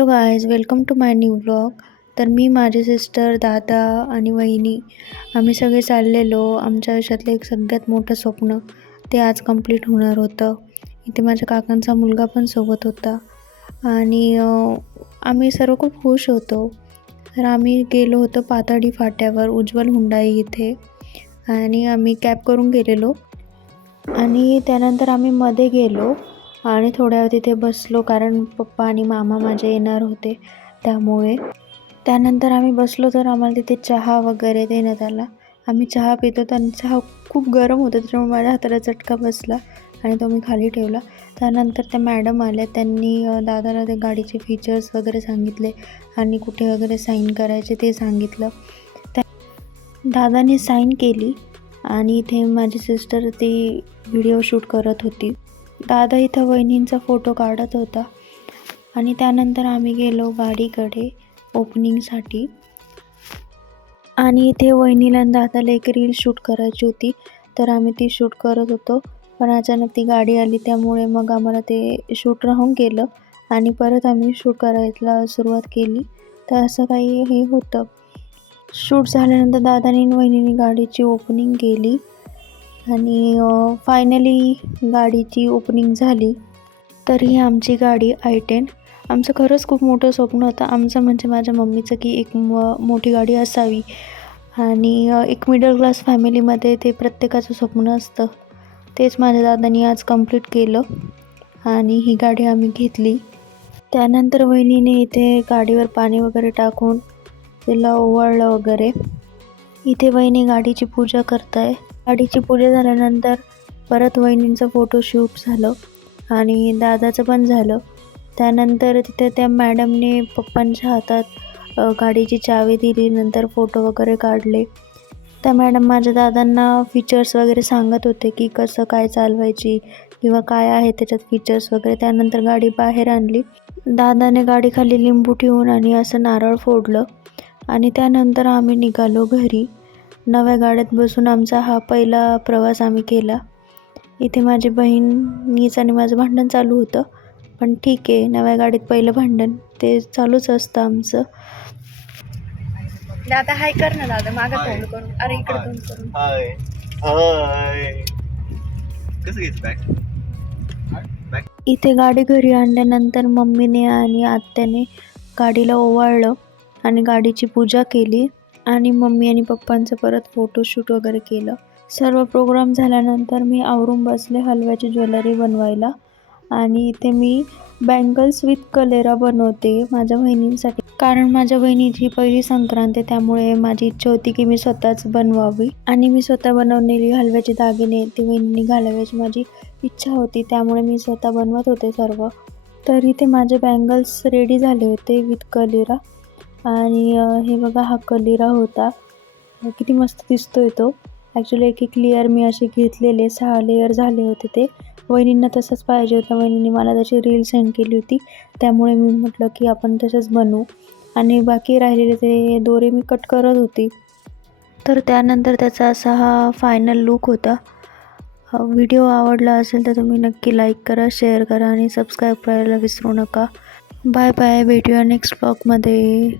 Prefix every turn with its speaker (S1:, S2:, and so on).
S1: Hello guys welcome to my new vlog. तर मी माझी सिस्टर दादा आणि वहिनी आम्ही सगळे चाललेलो. आमच्या आयुष्यातलं एक सगळ्यात मोठं स्वप्न ते आज कंप्लीट होणार होतं. इथे माझ्या काकांचा मुलगा पण सोबत होता. आणि आम्ही सर्व खूप खुश होतो. तर आम्ही गेलो होतो पाताडी फाट्यावर उज्ज्वल हुंडाई इथे. आणि आम्ही कॅब करून गेलेलो. आणि त्यानंतर आम्ही मध्ये गेलो. आणि थोड्या वेळ तिथे बसलो कारण पप्पा आणि मामा माझे येणार होते. त्यामुळे त्यानंतर आम्ही बसलो तर आम्हाला तिथे चहा वगैरे देण्यात आला. आम्ही चहा पितो तर चहा खूप गरम होता त्याच्यामुळे माझ्या हाताला चटका बसला आणि तो मी खाली ठेवला. त्यानंतर त्या मॅडम आल्या त्यांनी दादाला ते गाडीचे फीचर्स वगैरे सांगितले आणि कुठे वगैरे साईन करायचे ते सांगितलं. त्या दादाने साईन केली आणि इथे माझी सिस्टर ती व्हिडिओ शूट करत होती. दादा इथं वहिनींचा फोटो काढत होता. आणि त्यानंतर आम्ही गेलो गाडीकडे ओपनिंगसाठी. आणि इथे वहिनीला दादाला एक रील शूट करायची होती. तर आम्ही ती शूट करत होतो. पण अचानक ती गाडी आली त्यामुळे मग आम्हाला ते शूट राहून गेलं. आणि परत आम्ही शूट करायला सुरुवात केली. तर असं काही हे होतं. शूट झाल्यानंतर दादानी आणि वहिनीने गाडीची ओपनिंग केली. आणि फायनली गाडीची ओपनिंग झाली. तर ही आमची गाडी आय टेन आमचं खरंच खूप मोठं स्वप्न होतं. आमचं म्हणजे माझ्या मम्मीचं की एक म मोठी गाडी असावी. आणि एक मिडल क्लास फॅमिलीमध्ये ते प्रत्येकाचं स्वप्न असतं. तेच माझ्या दादानी आज कंप्लीट केलं. आणि ही गाडी आम्ही घेतली. त्यानंतर वहिनीने इथे गाडीवर पाणी वगैरे टाकून तिला ओवाळलं वगैरे. इथे वहिनी गाडीची पूजा करताय. गाडीची पूजा झाल्यानंतर परत वहिनींचं फोटोशूट झालं आणि दादाचं पण झालं. त्यानंतर तिथे त्या मॅडमने पप्पांच्या हातात गाडीची चावी दिली नंतर फोटो वगैरे काढले. त्या मॅडम माझ्या दादांना फीचर्स वगैरे सांगत होते की कसं काय चालवायची किंवा काय आहे त्याच्यात फीचर्स वगैरे. त्यानंतर गाडी बाहेर आणली. दादाने गाडीखाली लिंबू ठेवून आणि असं नारळ फोडलं. आणि त्यानंतर आम्ही निघालो घरी. नव्या गाड्यात बसून आमचा हा पहिला प्रवास आम्ही केला. इथे माझी बहीणनीच आणि माझं भांडण चालू होतं. पण ठीक आहे नव्या गाडीत पहिलं भांडण ते चालूच असतं आमचं. दादा हाय कर ना दादा मागं. तोंड करून. अरे इकडे. तोंड करून.
S2: हाय. हाय. कसं बॅग?
S1: इथे गाडी घरी आणल्यानंतर मम्मीने आणि आत्याने गाडीला ओवाळलं. आणि गाडीची पूजा केली आणि मम्मी आणि पप्पांचं परत फोटोशूट वगैरे केलं. सर्व प्रोग्राम झाल्यानंतर मी आवरून बसले हलव्याची ज्वेलरी बनवायला. आणि इथे मी बँगल्स विथ कलेरा बनवते माझ्या बहिणींसाठी कारण माझ्या बहिणीची पहिली संक्रांत आहे त्यामुळे माझी इच्छा होती की मी स्वतःच बनवावी. आणि मी स्वतः बनवलेली हलव्याचे दागिने ती बहिणींनी घालाव्याची माझी इच्छा होती त्यामुळे मी स्वतः बनवत होते सर्व. तरी ते माझे बँगल्स रेडी झाले होते विथ कलेरा आणि हे बघा हा कलिरा होता. किती मस्त दिसतोय तो. ॲक्च्युली एक एक लेअर मी असे घेतलेले सहा लेअर झाले होते ते. वहिनींना तसंच पाहिजे होतं. वहिनींनी मला त्याची रील सेंड केली होती. त्यामुळे मी म्हटलं की आपण तसंच बनवू. आणि बाकी राहिलेले ते दोरे मी कट करत होती. तर त्यानंतर त्याचा असा हा फायनल लूक होता. व्हिडिओ आवडला असेल तर तुम्ही नक्की लाईक करा शेअर करा आणि सबस्क्राईब करायला विसरू नका. बाय बाय भेटूया नेक्स्ट ब्लॉगमध्ये